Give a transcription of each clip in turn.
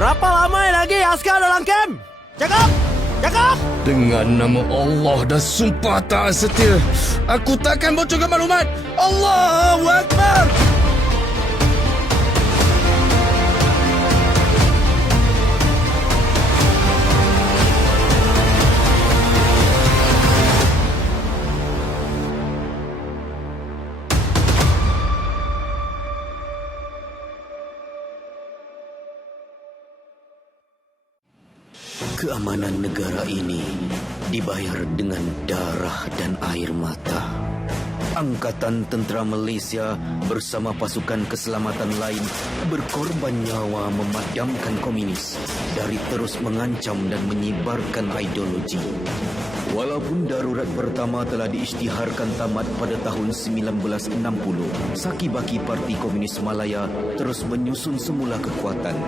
Berapa lama lagi askar dalam kamp? Cakap! Cakap! Dengan nama Allah dan sumpah tak setia, aku takkan bocorkan maklumat. Allahu Akbar! Keamanan negara ini dibayar dengan darah dan air mata. Angkatan Tentera Malaysia bersama pasukan keselamatan lain berkorban nyawa memadamkan komunis dari terus mengancam dan menyebarkan ideologi. Walaupun darurat pertama telah diisytiharkan tamat pada tahun 1960, Saki-Baki Parti Komunis Malaya terus menyusun semula kekuatan.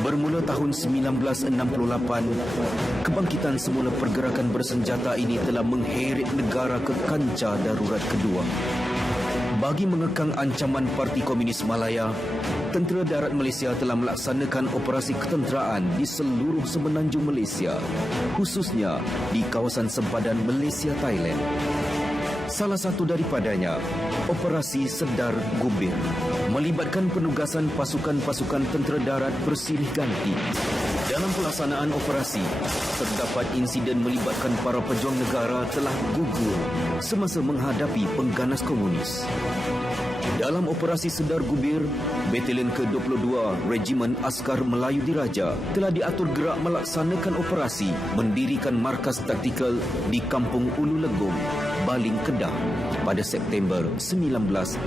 Bermula tahun 1968, kebangkitan semula pergerakan bersenjata ini telah mengheret negara ke kancah darurat kedua. Bagi mengekang ancaman Parti Komunis Malaya, Tentera Darat Malaysia telah melaksanakan operasi ketenteraan di seluruh semenanjung Malaysia, khususnya di kawasan sempadan Malaysia-Thailand. Salah satu daripadanya, Operasi Sedar Gubir, melibatkan penugasan pasukan-pasukan tentera darat bersilih ganti. Dalam pelaksanaan operasi, terdapat insiden melibatkan para pejuang negara telah gugur semasa menghadapi pengganas komunis. Dalam operasi Sedar Gubir, Batalion ke-22 Regimen Askar Melayu Diraja telah diatur gerak melaksanakan operasi mendirikan markas taktikal di Kampung Ulu Legong, Baling, Kedah pada September 1981.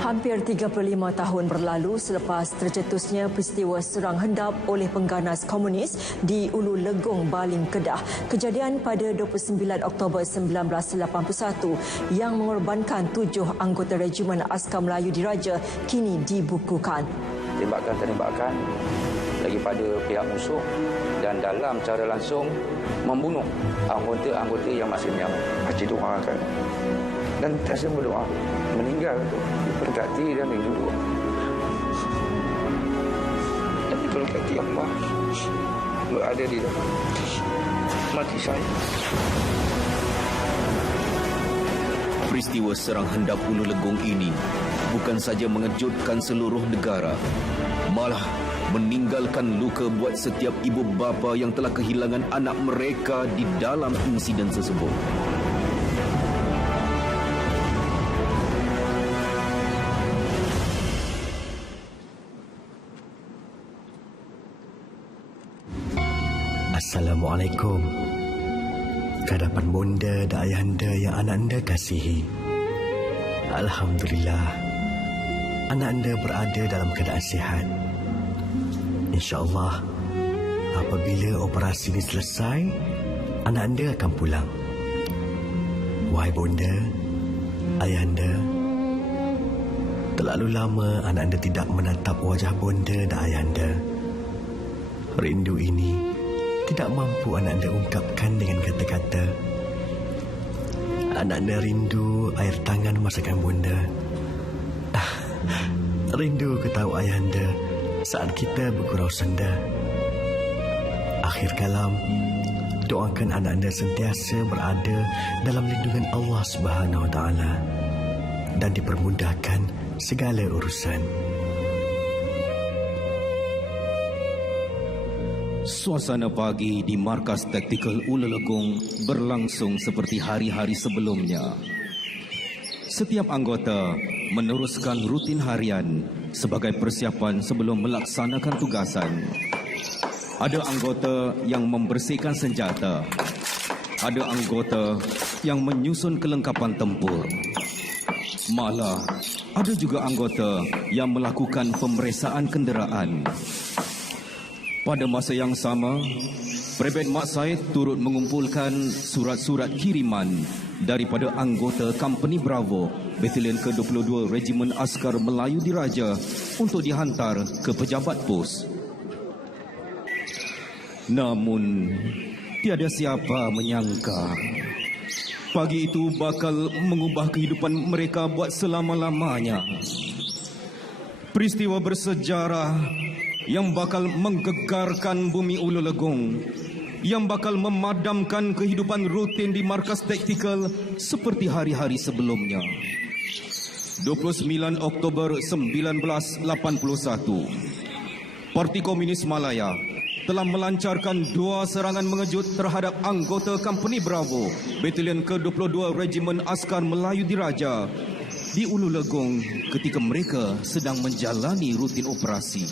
Hampir 35 tahun berlalu selepas tercetusnya peristiwa serang hendap oleh pengganas komunis di Ulu Legong, Baling, Kedah. Kejadian pada 29 Oktober 1981 yang mengorbankan 7 anggota Regimen Askar Melayu Diraja kini dibukukan. Tembakan daripada pihak musuh dan dalam cara langsung membunuh anggota-anggota yang masih menyaman. Pakcik doakan dan terasa berdoa meninggal itu diberkati dan hidup. Dan diberkati Allah berada di dalam mati saya. Peristiwa serang hendap Ulu Legong ini bukan saja mengejutkan seluruh negara, malah meninggalkan luka buat setiap ibu bapa yang telah kehilangan anak mereka di dalam insiden tersebut. Assalamualaikum. Kehadapan bonda dan ayahanda yang anak anda kasihi. Alhamdulillah, anak anda berada dalam keadaan sihat. InsyaAllah, apabila operasi ini selesai, anak anda akan pulang. Wahai bonda, ayahanda, terlalu lama anak anda tidak menatap wajah bonda dan ayahanda. Rindu ini tidak mampu anak anda ungkapkan dengan kata-kata. Anak anda rindu air tangan masakan bonda. Rindu ketawa ayah anda saat kita bergurau senda. Akhir kalam, doakan anak anda sentiasa berada dalam lindungan Allah Subhanahu Wa Taala dan dipermudahkan segala urusan. Suasana pagi di markas taktikal Ulu Legong berlangsung seperti hari-hari sebelumnya. Setiap anggota meneruskan rutin harian sebagai persiapan sebelum melaksanakan tugasan. Ada anggota yang membersihkan senjata. Ada anggota yang menyusun kelengkapan tempur. Malah, ada juga anggota yang melakukan pemeriksaan kenderaan. Pada masa yang sama, Prebet Mak Said turut mengumpulkan surat-surat kiriman daripada anggota Company Bravo, Batalion ke-22 Regimen Askar Melayu Diraja untuk dihantar ke pejabat pos. Namun, tiada siapa menyangka pagi itu bakal mengubah kehidupan mereka buat selama-lamanya. Peristiwa bersejarah yang bakal menggegarkan bumi Ulu Legong, yang bakal memadamkan kehidupan rutin di markas taktikal seperti hari-hari sebelumnya. 29 Oktober 1981, Parti Komunis Malaya telah melancarkan 2 serangan mengejut terhadap anggota Kompeni Bravo, Batalion ke-22 Regimen Askar Melayu Diraja di Ulu Legong ketika mereka sedang menjalani rutin operasi.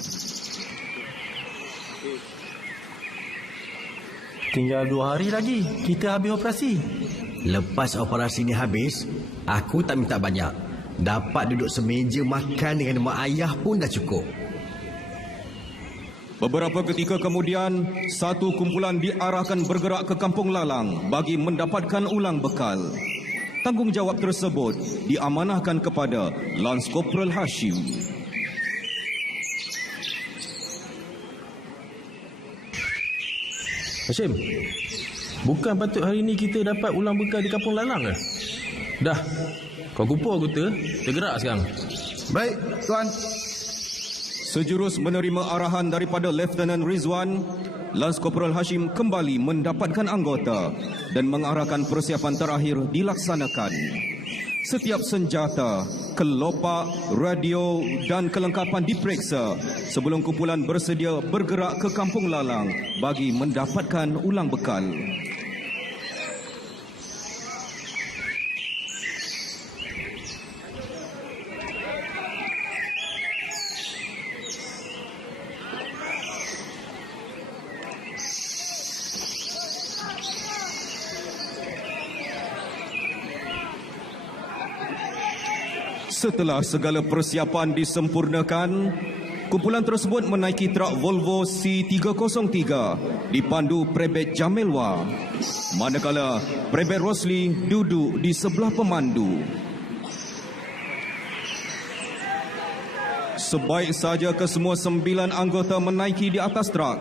Tinggal 2 hari lagi kita habis operasi. Lepas operasi ni habis, aku tak minta banyak. Dapat duduk semeja makan dengan mak ayah pun dah cukup. Beberapa ketika kemudian, satu kumpulan diarahkan bergerak ke Kampung Lalang bagi mendapatkan ulang bekal. Tanggungjawab tersebut diamanahkan kepada Lance Corporal Hashim. Hashim, bukan patut hari ni kita dapat ulang bekal di Kampung Lalang ke? Dah, kau kumpul anggota, tergerak sekarang. Baik, Tuan. Sejurus menerima arahan daripada Lieutenant Rizwan, Lance Corporal Hashim kembali mendapatkan anggota dan mengarahkan persiapan terakhir dilaksanakan. Setiap senjata, kelopak, radio dan kelengkapan diperiksa sebelum kumpulan bersedia bergerak ke Kampung Lalang bagi mendapatkan ulang bekal. Setelah segala persiapan disempurnakan, kumpulan tersebut menaiki truk Volvo C303 dipandu Prebet Jamelwa, manakala Prebet Rosli duduk di sebelah pemandu. Sebaik saja kesemua 9 anggota menaiki di atas truk,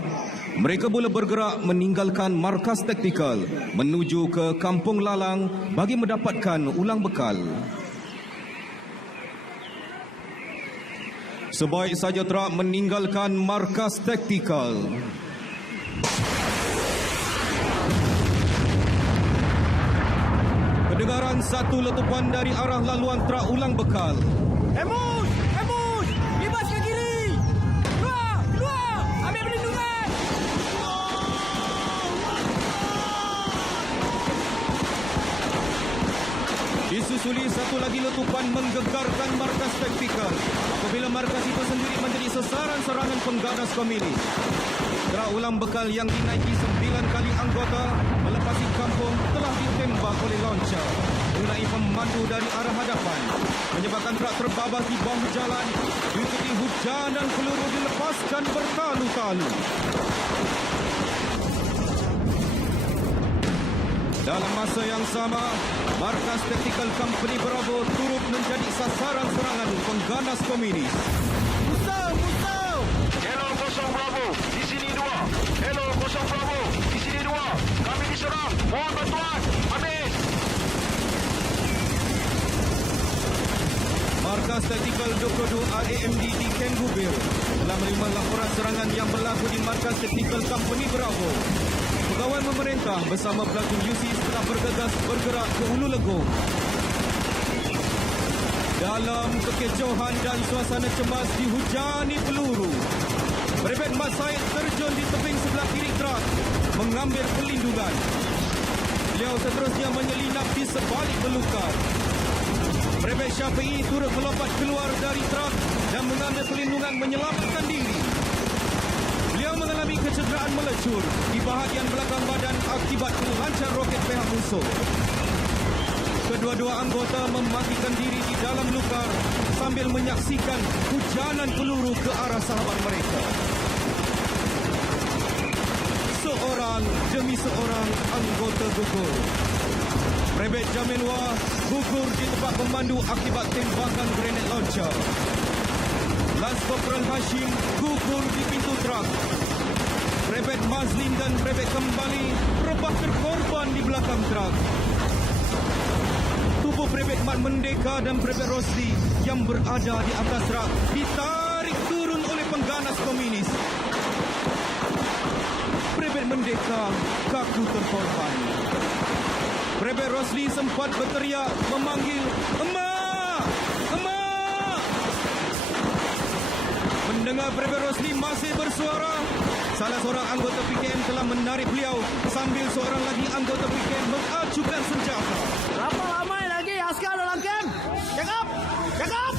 mereka mula bergerak meninggalkan markas taktikal menuju ke Kampung Lalang bagi mendapatkan ulang bekal. Sebaik saja truk meninggalkan markas taktikal, kedengaran satu letupan dari arah laluan truk ulang bekal. Emus! Emus! Libas ke kiri! Keluar! Keluar! Ambil perlindungan! Disusuli satu lagi letupan menggegarkan markas taktikal apabila markas itu sendiri menjadi sasaran serangan pengganas komunis. Truk ulang bekal yang dinaiki 9 kali anggota melepasi kampung telah ditembak oleh launcher mengenai pemandu dari arah hadapan, menyebabkan truk terbabas di bawah jalan diikuti hujanan peluru dilepaskan bertalu-talu. Dalam masa yang sama, markas taktikal Kompeni Bravo turut menjadi sasaran serangan pengganas komunis. Musuh! Musuh! Hello 0 Bravo, di sini 2. Hello 0 Bravo, di sini 2. Kami diserang. Mohon bantuan. Habis. Markas taktikal 22 AAMD di Ken Gubir telah menerima laporan serangan yang berlaku di markas taktikal Kompeni Bravo. Pegawai pemerintah bersama platoon UC telah bergegas bergerak ke Ulu Legong. Dalam kekecohan dan suasana cemas dihujani peluru, Prebet Mat Said terjun di tebing sebelah kiri truk mengambil perlindungan. Beliau seterusnya menyelinap di sebalik belukar. Prebet Syafi'i turut melompat keluar dari truk dan mengambil perlindungan menyelamatkan diri. Beliau mengalami kecederaan melecur di bahagian belakang badan akibat terlancar roket pihak musuh. Kedua-dua anggota mematikan diri di dalam lukar sambil menyaksikan hujanan peluru ke arah sahabat mereka. Seorang demi seorang anggota gugur. Prebet Jamelwa gugur di tempat pemandu akibat tembakan granat launcher. Lance Corporal Hashim gugur di pintu truk. Prebet Mazlin dan Prebet Kembali rebah terkorban di belakang truk. Tubuh Prebet Mat Mendeka dan Prebet Rosli yang berada di atas truk ditarik turun oleh pengganas komunis apakah kaku terkorban? Prebet Rosli sempat berteriak memanggil, "Emak! Emak!" Mendengar Prebet Rosli masih bersuara, salah seorang anggota PKM telah menarik beliau sambil seorang lagi anggota PKM mengacukan senjata. Berapa lama lagi askar dalam kamp? Cakap! Cakap!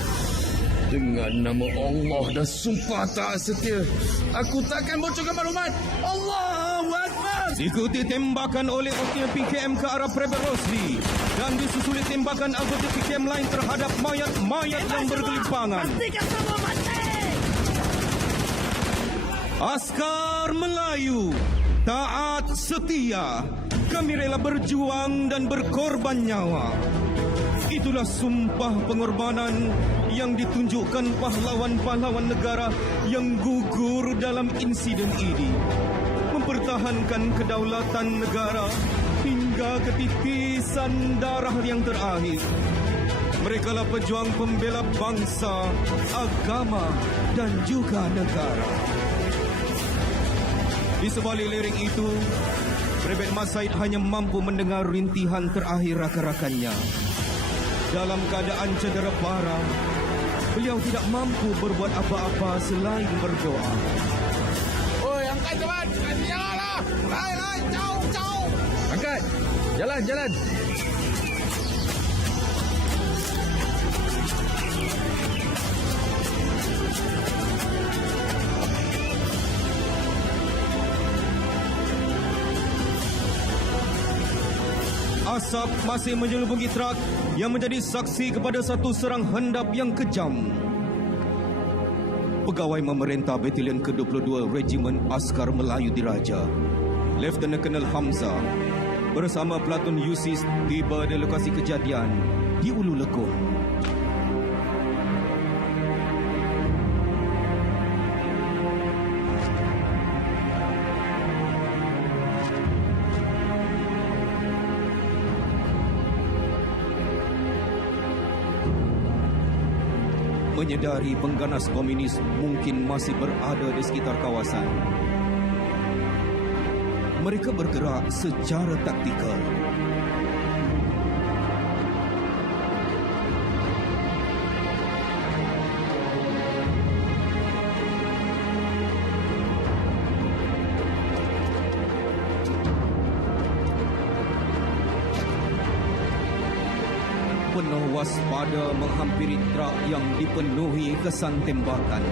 Dengan nama Allah dan sumpah tak setia, aku takkan bocorkan maklumat. Allahu Akbar. Diikuti tembakan oleh oknum PKM ke arah Prebet Rosli dan disusuli tembakan anggota PKM lain terhadap mayat-mayat yang bergelimpangan. Pastikan semua mati! Askar Melayu, taat setia, kami rela berjuang dan berkorban nyawa. Itulah sumpah pengorbanan yang ditunjukkan pahlawan-pahlawan negara yang gugur dalam insiden ini. Mempertahankan kedaulatan negara hingga ketitisan darah yang terakhir. Merekalah pejuang pembela bangsa, agama dan juga negara. Di sebalik lirik itu, Prebet Mas Said hanya mampu mendengar rintihan terakhir rakan-rakannya. Dalam keadaan cedera parah, beliau tidak mampu berbuat apa-apa selain berdoa. Oi, angkat teman. Jalanlah. Lai, jauh. Angkat. Jalan. Asap masih menyelubungi truk yang menjadi saksi kepada satu serang hendap yang kejam. Pegawai memerintah Batalion ke-22 Regimen Askar Melayu Diraja, Lieutenant Colonel Hamzah bersama Platun Yusis tiba di lokasi kejadian di Ulu Legong. Menyedari pengganas komunis mungkin masih berada di sekitar kawasan, mereka bergerak secara taktikal. Penuh waspada menghampiri truk yang dipenuhi kesan tembakan.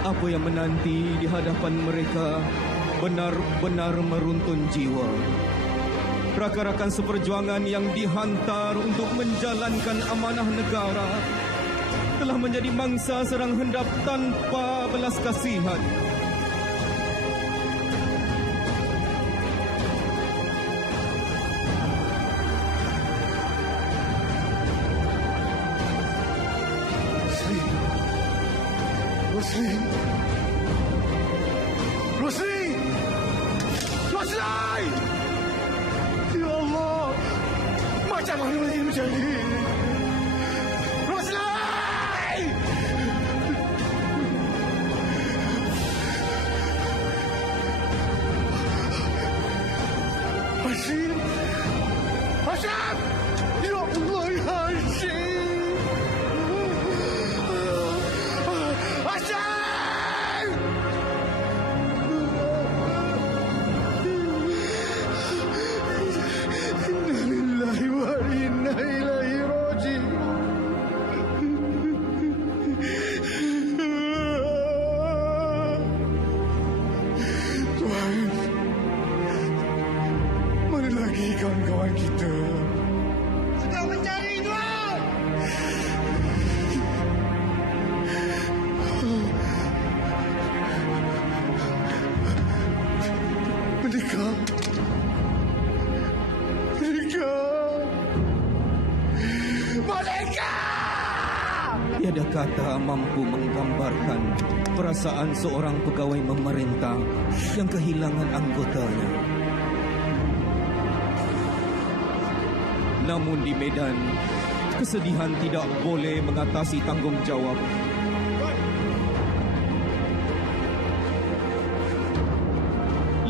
Apa yang menanti di hadapan mereka benar-benar meruntun jiwa. Rakan-rakan seperjuangan yang dihantar untuk menjalankan amanah negara telah menjadi mangsa serang hendap tanpa belas kasihan. Rosli! Ya Allah! Macam mana ini menjadi? Rosli! Hashim! Hashim! Ya Allah, Hashim! Hashim! Kawan-kawan kita sedang mencari Tuan. Merdeka. tiada kata mampu menggambarkan perasaan seorang pegawai memerintah yang kehilangan anggotanya. Namun di medan, kesedihan tidak boleh mengatasi tanggungjawab.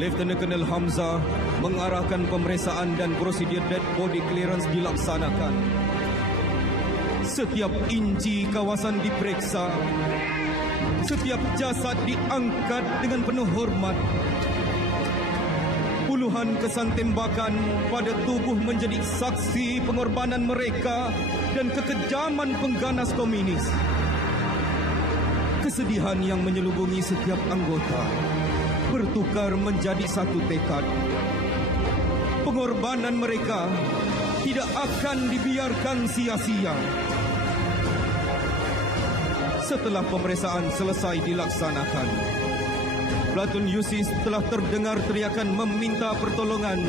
Lieutenant Colonel Hamzah mengarahkan pemeriksaan dan prosedur dead body clearance dilaksanakan. Setiap inci kawasan diperiksa. Setiap jasad diangkat dengan penuh hormat. Puluhan kesan tembakan pada tubuh menjadi saksi pengorbanan mereka dan kekejaman pengganas komunis. Kesedihan yang menyelubungi setiap anggota bertukar menjadi satu tekad. Pengorbanan mereka tidak akan dibiarkan sia-sia. Setelah pemeriksaan selesai dilaksanakan, Platoon Yusis telah terdengar teriakan meminta pertolongan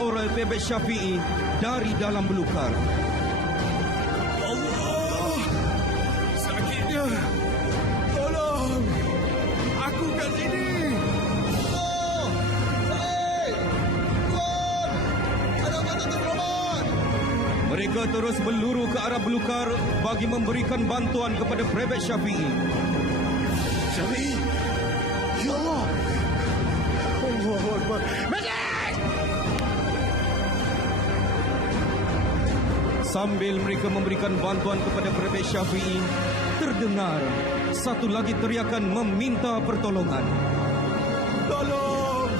oleh Private Syafi'i dari dalam belukar. Allah! Sakitnya! Tolong! Aku kat sini! Mereka terus meluru ke arah belukar bagi memberikan bantuan kepada Private Syafi'i. Syafi'i! Ya Allah! Allahu Akbar! Medik! Sambil mereka memberikan bantuan kepada Private Syafi'i, terdengar satu lagi teriakan meminta pertolongan. Tolong!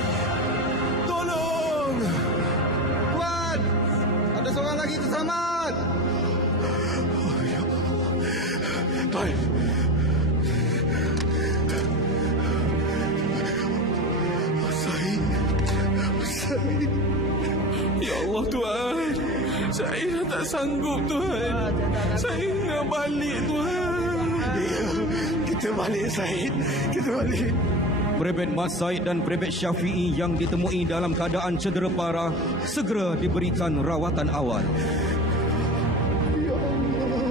Tolong! Tuan, ada seorang lagi terselamat. Oh, ya Allah. Taif! Syahid! Syahid! Ya Allah, Tuan! Syahid dah tak sanggup, Tuan! Syahid nak balik, Tuan! Ya, kita balik, Syahid! Kita balik! Private Mat Said dan Private Syafi'i yang ditemui dalam keadaan cedera parah segera diberikan rawatan awal.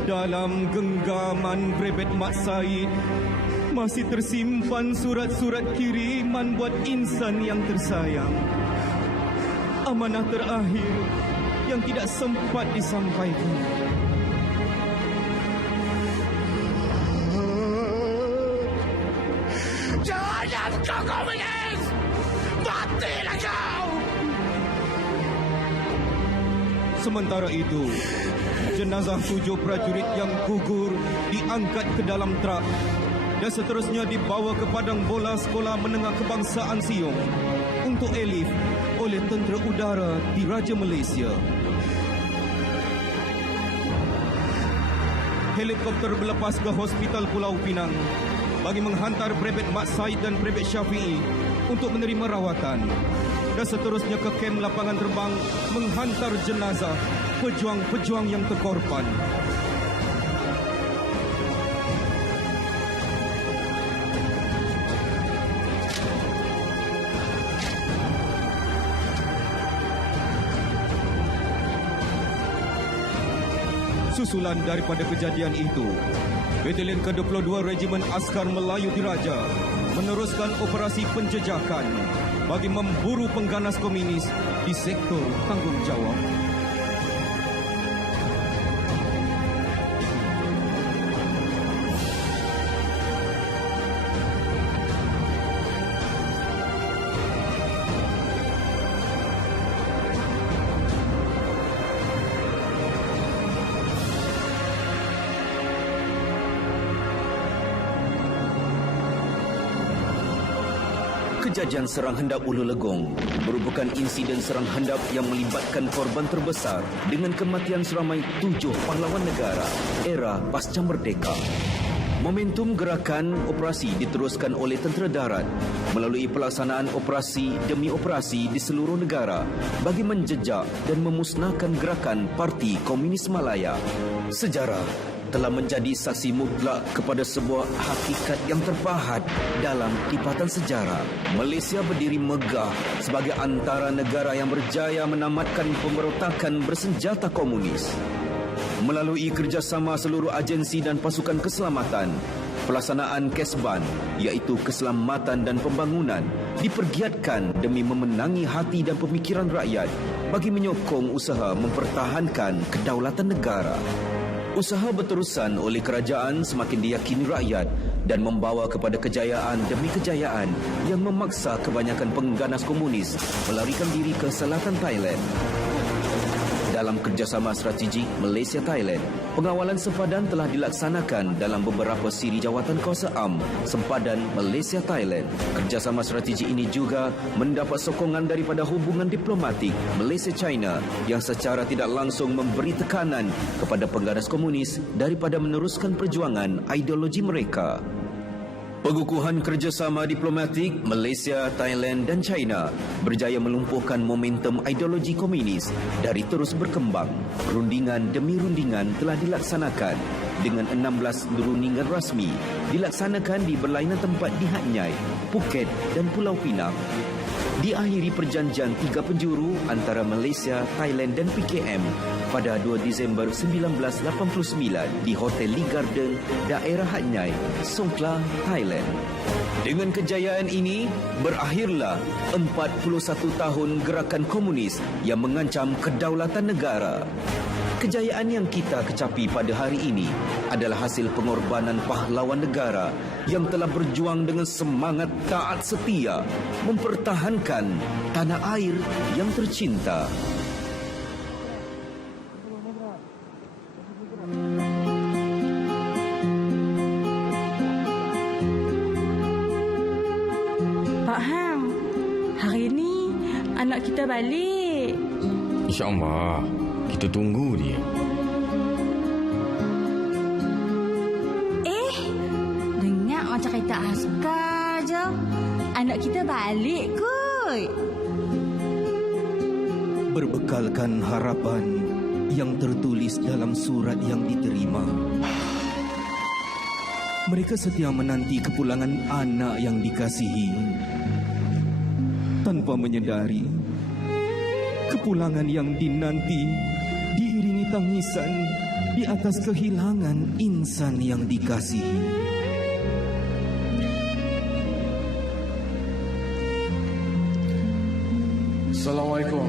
Dalam genggaman Private Mat Said masih tersimpan surat-surat kiriman buat insan yang tersayang. Amanah terakhir yang tidak sempat disampaikan. Jangan kau komunis! Matilah kau! Sementara itu, jenazah 7 prajurit yang gugur diangkat ke dalam truk dan seterusnya dibawa ke padang bola Sekolah Menengah Kebangsaan Siung untuk elif oleh Tentera Udara Diraja Malaysia. Helikopter berlepas ke Hospital Pulau Pinang bagi menghantar Private Mat Said dan Private Syafi'i untuk menerima rawatan dan seterusnya ke kem lapangan terbang menghantar jenazah pejuang-pejuang yang terkorban. Susulan daripada kejadian itu, Batalion ke-22 Regimen Askar Melayu Diraja meneruskan operasi penjejakan bagi memburu pengganas komunis di sektor tanggungjawab. Kejadian serang hendap Ulu Legong merupakan insiden serang hendap yang melibatkan korban terbesar dengan kematian seramai 7 pahlawan negara era pasca merdeka. Momentum gerakan operasi diteruskan oleh tentera darat melalui pelaksanaan operasi demi operasi di seluruh negara bagi menjejak dan memusnahkan gerakan Parti Komunis Malaya. Sejarah telah menjadi saksi mutlak kepada sebuah hakikat yang terpahat dalam lipatan sejarah. Malaysia berdiri megah sebagai antara negara yang berjaya menamatkan pemberontakan bersenjata komunis. melalui kerjasama seluruh agensi dan pasukan keselamatan, pelaksanaan Kesban iaitu keselamatan dan pembangunan dipergiatkan demi memenangi hati dan pemikiran rakyat bagi menyokong usaha mempertahankan kedaulatan negara. Usaha berterusan oleh kerajaan semakin diyakini rakyat dan membawa kepada kejayaan demi kejayaan yang memaksa kebanyakan pengganas komunis melarikan diri ke selatan Thailand. Dalam kerjasama strategi Malaysia-Thailand, pengawalan sempadan telah dilaksanakan dalam beberapa siri jawatan kuasa am sempadan Malaysia-Thailand. Kerjasama strategi ini juga mendapat sokongan daripada hubungan diplomatik Malaysia-China yang secara tidak langsung memberi tekanan kepada pengganas komunis daripada meneruskan perjuangan ideologi mereka. Pengukuhan kerjasama diplomatik Malaysia, Thailand dan China berjaya melumpuhkan momentum ideologi komunis dari terus berkembang. Rundingan demi rundingan telah dilaksanakan dengan 16 rundingan rasmi dilaksanakan di berlainan tempat di Hat Nyai, Phuket dan Pulau Pinang. Diakhiri perjanjian 3 penjuru antara Malaysia, Thailand dan PKM pada 2 Disember 1989 di Hotel Lee Garden, daerah Hat Nyai, Songkhla, Thailand. Dengan kejayaan ini, berakhirlah 41 tahun gerakan komunis yang mengancam kedaulatan negara. Kejayaan yang kita kecapi pada hari ini adalah hasil pengorbanan pahlawan negara yang telah berjuang dengan semangat taat setia mempertahankan tanah air yang tercinta. Pak Hang, hari ni anak kita balik. InsyaAllah. Kita tunggu dia. Dengar macam kereta askar je. Anak kita balik kot. Berbekalkan harapan yang tertulis dalam surat yang diterima, mereka setia menanti kepulangan anak yang dikasihi. Tanpa menyedari, kepulangan yang dinanti diiringi tangisan di atas kehilangan insan yang dikasihi. Assalamualaikum.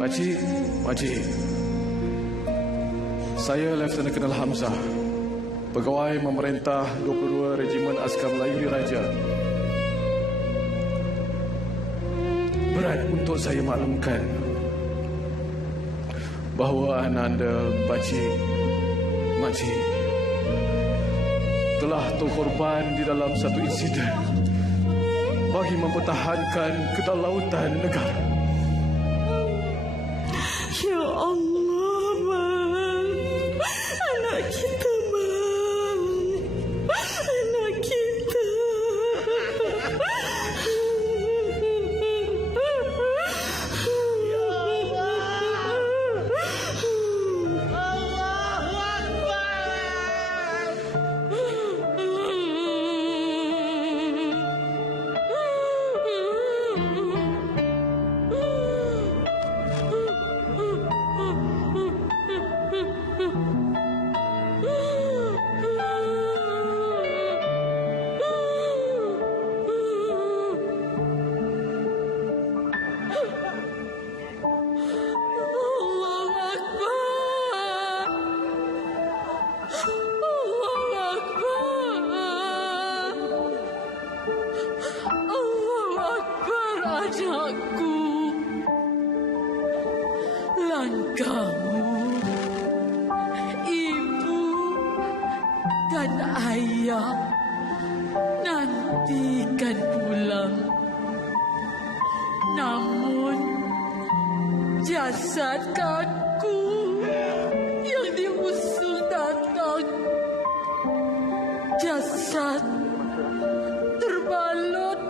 Pakcik. Saya Lieutenant Colonel Hamzah, pegawai memerintah 22 Regimen Askar Melayu Diraja. Berat untuk saya maklumkan bahawa anak anda, pakcik, makcik, telah terkorban di dalam satu insiden bagi mempertahankan kedaulatan negara. Ya Allah, Bang. Anak kita, Bang. Anak kita. Anakku, langkahmu, ibu dan ayah nantikan pulang. Namun jasad kaku yang diusung datang, jasad terbalut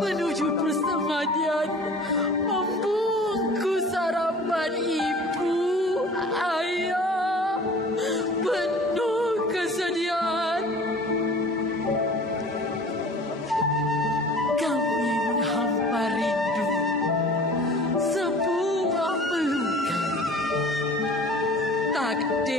menuju persembahyan membungkus harapan ibu, ayah, penuh kesedihan. Kami menghampa rindu sebuah pelukan. Takdir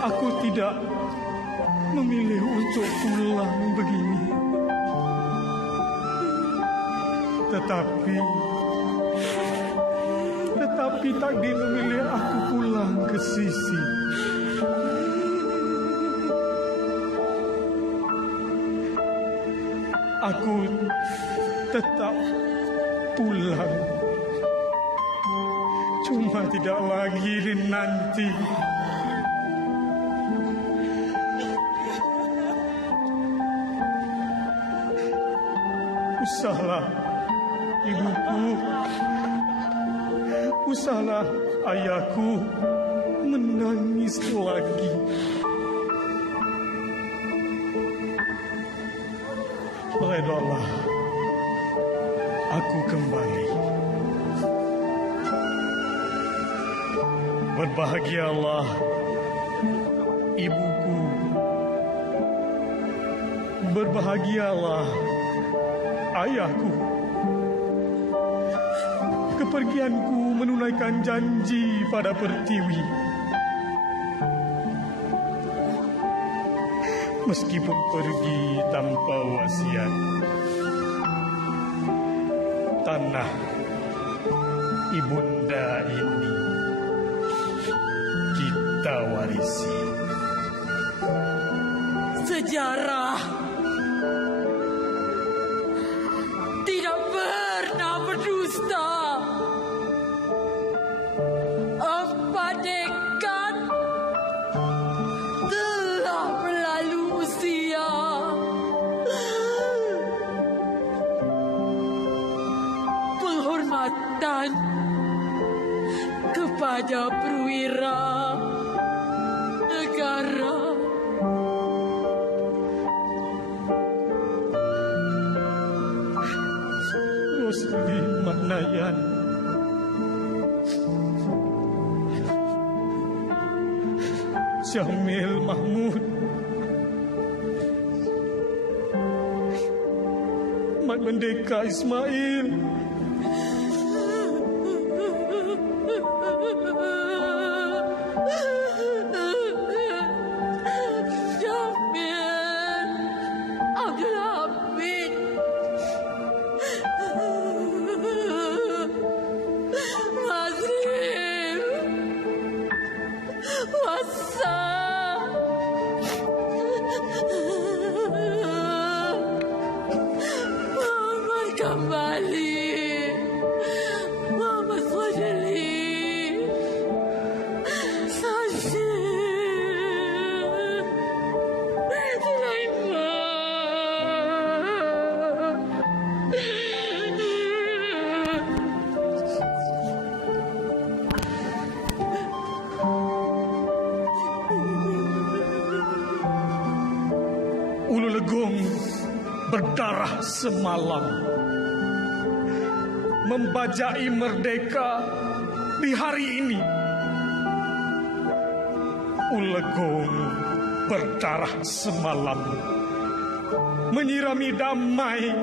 aku tidak memilih untuk pulang begini. Tetapi takdir memilih aku pulang ke Sisi. Aku tetap pulang. Cuma tidak lagi nanti. Usahlah ibuku, usahlah ayahku menangis lagi. Redalah aku kembali. Berbahagialah ibuku. Berbahagialah ayahku. Kepergianku menunaikan janji pada Pertiwi. Meskipun pergi tanpa wasiat, tanah ibunda ini kita warisi. Sejarah tidak pernah berdusta. 4 dekad telah berlalu usia. Penghormatan kepada perwira negara. Rosli Manayan, Syamil Mahmud, Mat Merdeka Ismail, Syamil Abdul Hamid, Mazrim, Wasa, Muhammad Kembali, Muhammad Fadli, Sashim, Ulu Legong berdarah semalam, membajai merdeka di hari ini. Ulu Legong berdarah semalam, menyirami damai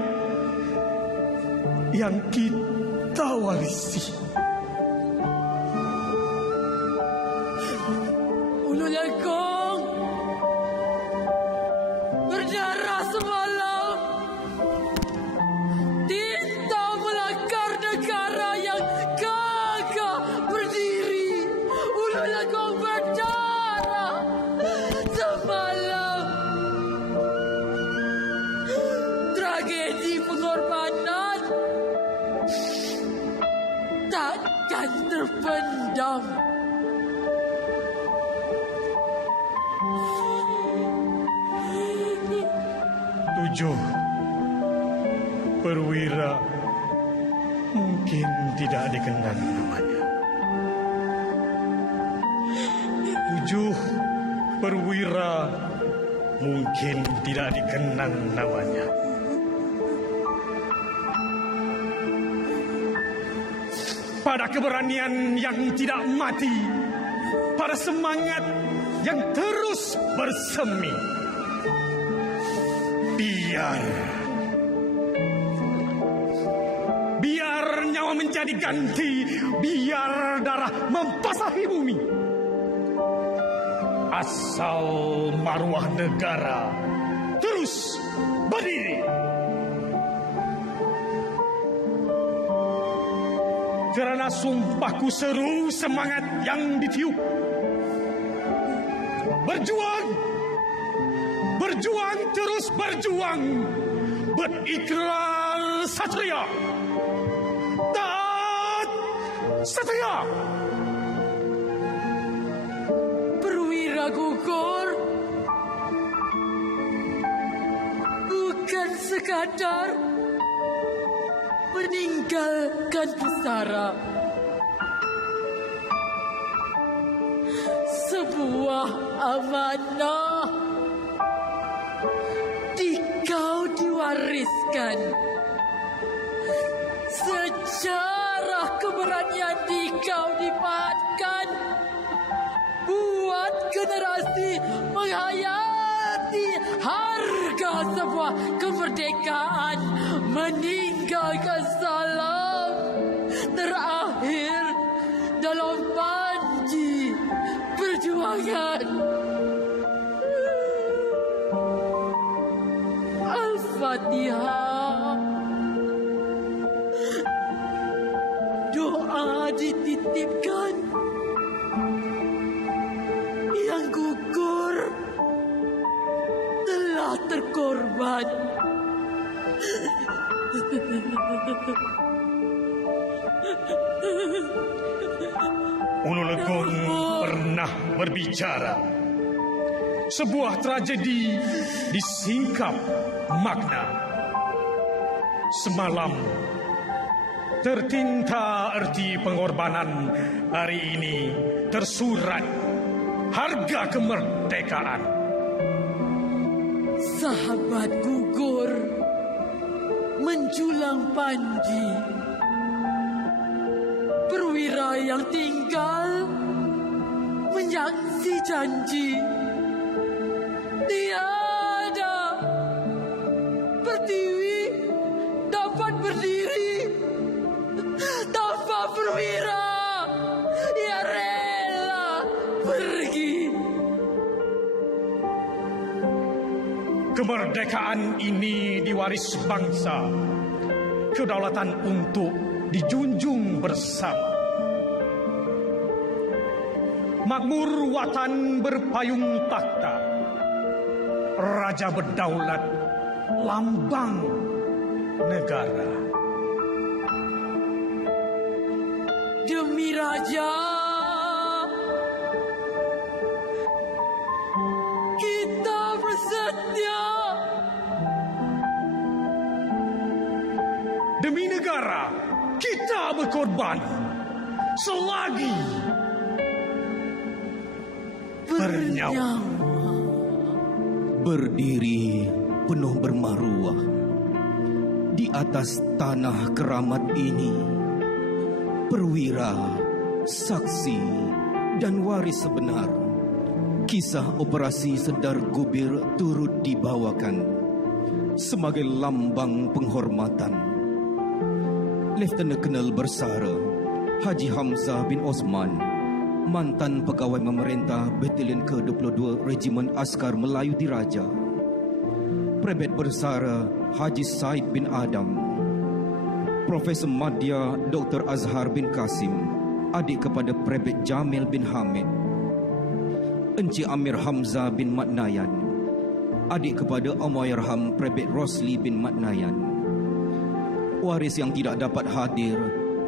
yang kita warisi. Ulu Legong berdarah semalam, tinta melakar negara yang gagah berdiri. Ulu Legong berdarah semalam, tragedi pengorbanan takkan terpendam. Tujuh perwira mungkin tidak dikenal namanya. 7 perwira mungkin tidak dikenal namanya. Pada keberanian yang tidak mati, pada semangat yang terus bersemi, biar nyawa menjadi ganti, biar darah membasahi bumi. asal maruah negara terus berdiri. Kerana sumpahku seru semangat yang ditiup. Berjuang! Berjuang, terus berjuang! Berikrar satria! Taat satria! Perwira gugur bukan sekadar meninggalkan pusara, sebuah amanah dikau diwariskan, sejarah keberanian dikau dipahatkan buat generasi menghayati harga sebuah kemerdekaan, meninggalkan salam terakhir dalam panji perjuangan. Al-Fatihah. Doa dititipkan yang gugur telah terkorban. Ulu Legong pernah berbicara. Sebuah tragedi disingkap makna. Semalam tertinta erti pengorbanan, hari ini tersurat harga kemerdekaan. Sahabat gugur menjulang panji, perwira yang tinggal menyaksi janji. Tiada pertiwi dapat berdiri tanpa perwira yang rela pergi. Kemerdekaan ini diwaris bangsa, kedaulatan untuk dijunjung bersama. Makmur watan berpayung takhta, raja berdaulat, lambang negara. Demi raja kita bersedia, demi negara kita berkorban selagi bernyawa. Berdiri penuh bermaruah di atas tanah keramat ini, perwira, saksi dan waris sebenar. Kisah operasi Sedar Gubir turut dibawakan sebagai lambang penghormatan. Lieutenant Colonel Bersara Haji Hamzah bin Osman, mantan pegawai memerintah Batalion ke-22 Regimen Askar Melayu Diraja. Prebet Bersara Haji Said bin Adam, Profesor Madya Dr. Azhar bin Kasim, adik kepada Prebet Jamil bin Hamid. Encik Amir Hamzah bin Matnayan, adik kepada Allahyarham Prebet Rosli bin Matnayan. Waris yang tidak dapat hadir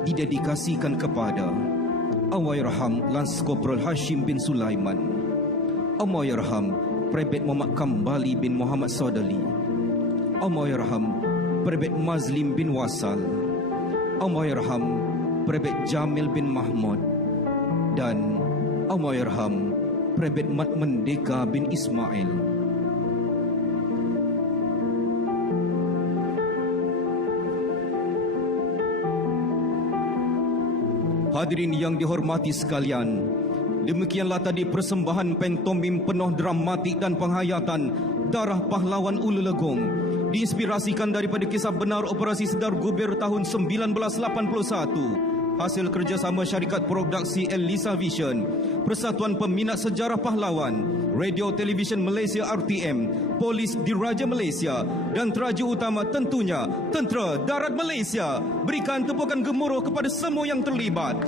didedikasikan kepada Allahyarham Lance Corporal Hashim bin Sulaiman, Allahyarham Prebet Muhammad Kambali bin Muhammad Sodali, Allahyarham Prebet Mazlim bin Wasal, Allahyarham Prebet Jamil bin Mahmud, dan Allahyarham Prebet Mat Mendeka bin Ismail. Hadirin yang dihormati sekalian, demikianlah tadi persembahan pantomim penuh dramatik dan penghayatan darah pahlawan Ulu Legong, diinspirasikan daripada kisah benar Operasi Sedar Gubir tahun 1981. hasil kerjasama syarikat produksi Elisa Vision, Persatuan Peminat Sejarah Pahlawan, Radio Television Malaysia RTM, Polis Diraja Malaysia dan teraja utama tentunya Tentera Darat Malaysia. Berikan tepukan gemuruh kepada semua yang terlibat.